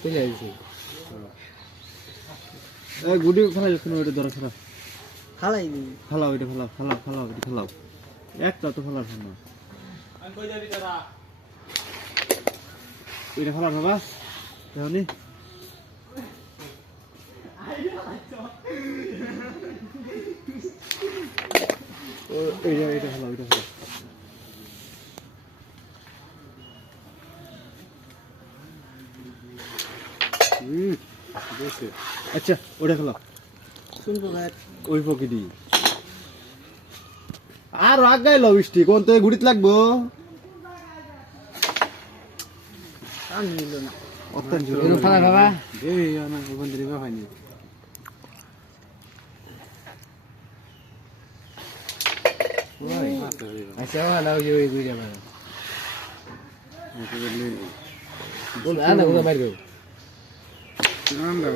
বুঝে গেছি এই গুডি ফেলা যাচ্ছে না ওটা ধরো ফেলা ফালাই নি ফেলাও এটা ফেলাও এটা ফেলাও একটা তো ফেলার না এটা ফেলার বাবা দেখনি এটা ফেলাও আচ্ছা ওটা খেলা শুনবো ওই পকেটি আর রাগ গাইল বৃষ্টি কোন তো ঘুরিত লাগবো আর নিল না অত্যন্ত ফালা বাবা এই না ওখান থেকে হয়নি আচ্ছা ভালো ওই গুইরা বাবা বল আনা ওটা মারগো আমরা